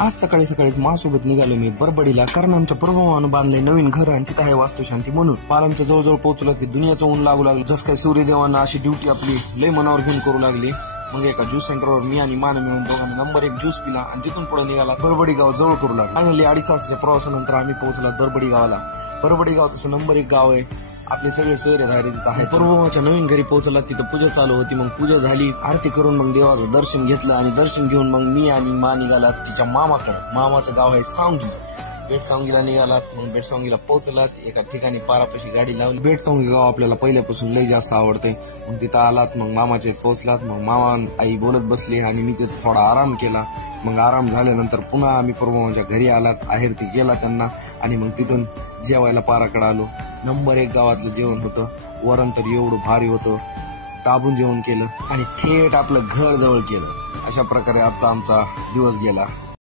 आज सकाळी सकाळीच माझ्यासोबत निघालो मी बरबडीला, कारण आमच्या प्रभूमानं बांधले नवीन घर आणि तिथं आहे वास्तुशांती म्हणून. पाल आमच्या जवळजवळ पोहोचलो की दुनियाचं ऊन लागू लागलं. जसं काय सूर्यदेवांना अशी ड्युटी आपली लय मनावर घेऊन करू लागली. मग एका ज्यूस सेंटरवर मी आणि मान मिळून दोघांनी नंबर 1 ज्यूस पिला आणि तिथून पुढे निघाला बरबडी गाव जवळ करू लागला. फायनली 2.5 तासाच्या प्रवासानंतर आम्ही पोहोचला बरबडी गावाला. बरबडी गाव तसं नंबर 1 गाव आहे. आपले सगळे सोयरे तिथं आहे. प्रभूमाच्या नवीन घरी पोहोचला, तिथं पूजा चालू होती. मग पूजा झाली, आरती करून मग देवाचं दर्शन घेतलं आणि दर्शन घेऊन मग मी आणि मा निघाला तिच्या मामाकडं. मामाचं गाव आहे सांगी. बेटसांगीला निघालात. मग बेटसांगीला पोहोचलात. एका ठिकाणी पारापाशी गाडी लावली. बेटसांगी गाव आपल्याला पहिल्यापासून लय जास्त आवडते. मग तिथं आलात, मग मामाच्या पोहोचलात. मग मामा आई बोलत बसली आणि मी तिथं थोडा आराम केला. मग आराम झाल्यानंतर पुन्हा आम्ही प्रभूमाच्या घरी आलात. आहेर ते गेला त्यांना आणि मग तिथून जेवायला पाराकडे आलो. नंबर 1 गावातलं जेवण होतं. वरण तर एवढं भारी होतं. दाबून जेवण केलं आणि थेट आपलं घर जवळ केलं. अशा प्रकारे आजचा आमचा दिवस गेला.